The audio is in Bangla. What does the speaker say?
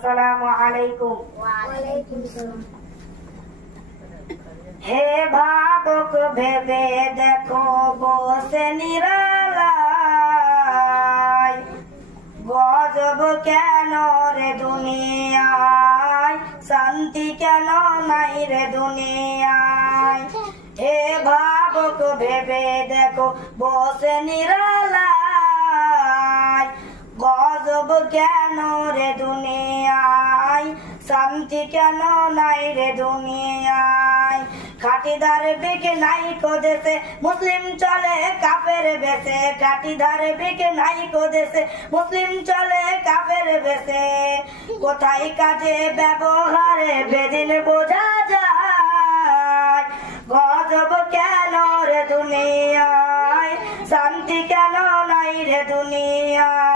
আসসালামু আলাইকুম। ওয়ালাইকুম আসসালাম। হে ভাবক ভেবে দেখো বসে নিরালায়, গজব কেন রে দুনিয়ায়, শান্তি কেন নাই রে দুনিয়ায়। হে ভাবক ভেবে দেখো বসে নিরালায়, গজব কেন রে দুনিয়ায়, শান্তি কেন নাই রে দুনিয়ায়। খাটিদার বিকে নাই কোদেশে মুসলিম চলে কাফের বেশে, খাটিদার বিকে নাই কোদেশে মুসলিম চলে কাফের বেশে। কোথায় কাজে ব্যবহারে বেদিন বোঝা যায়, গজব কেন রে দুনিয়ায়, শান্তি কেন নাই রে দুনিয়ায়।